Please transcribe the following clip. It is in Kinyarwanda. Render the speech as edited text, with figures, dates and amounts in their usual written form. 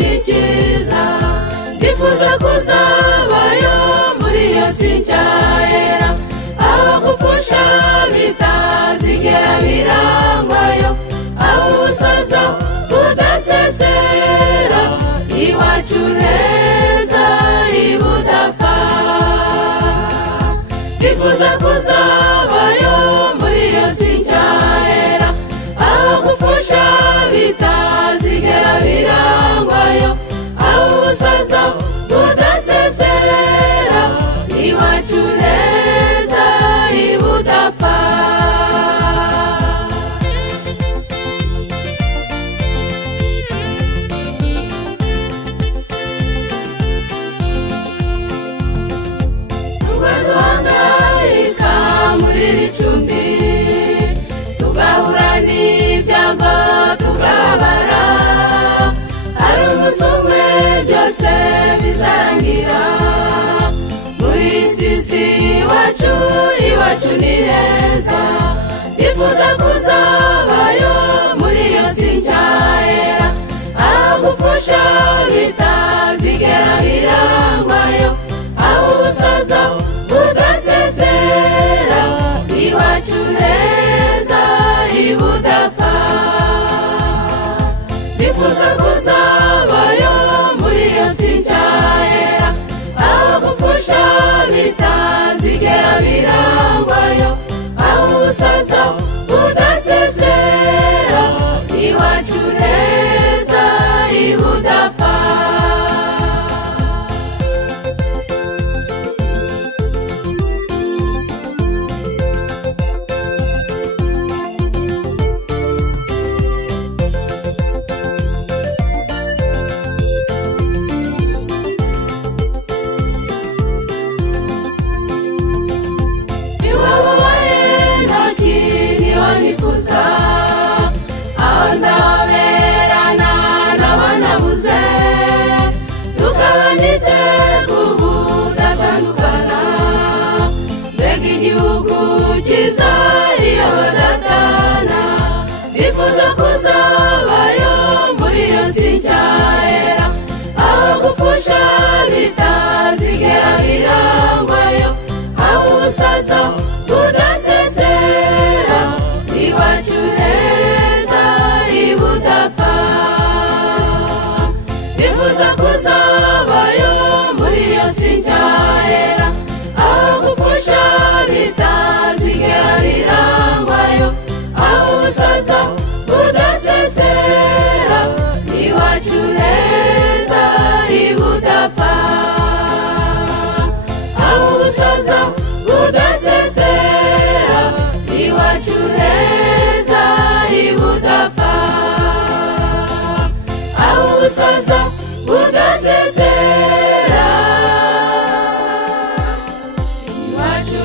ni cyiza ndifuza kuzabayo muri iyo si nshya yera aho gupfusha bitazigera birangwayo aho ubusaza budasezera iwacu heza ibudapfa ndifuza kuzabayo muri iyo si nshya yera aho gupfusha bitazigera birangwayo aho ubusaza budasezera iwacu heza ibudapfa duhangayika muri iri cumbi tugahura n'ibyago tukabara hari umunsi umwe byose bizarangira muri isi iwacu ni heza ndifuza kuzabayo muri iyo si nshya yera aho gupfusha bitazigera birangwayo aho ubusaza budasezera iwacu heza ibudapfa ndifuza kuzabayo muri iyo si nshya yera aho gupfusha bitazigera birangwayo aho ubusaza budasezera iwacu heza ibudapfa aho nzahoberana n'abanabuze tukaba niteka ubudatandukana mbega igihugu cyiza iyo badatana bifuza kuzabayo muri iyo si nshya yera aho gupfusha bitazigera birangwayo aho ubusaza budasezera iwacu heza ibudapfa ndifuza kuzabayo muri iyo si nshya yera aho gupfusha bitazigera birangwayo aho ubusaza budasezera iwacu heza ibudapfa aho ubusaza budasezera iwacu heza ibudapfa aho ubusaza budasezera iwacu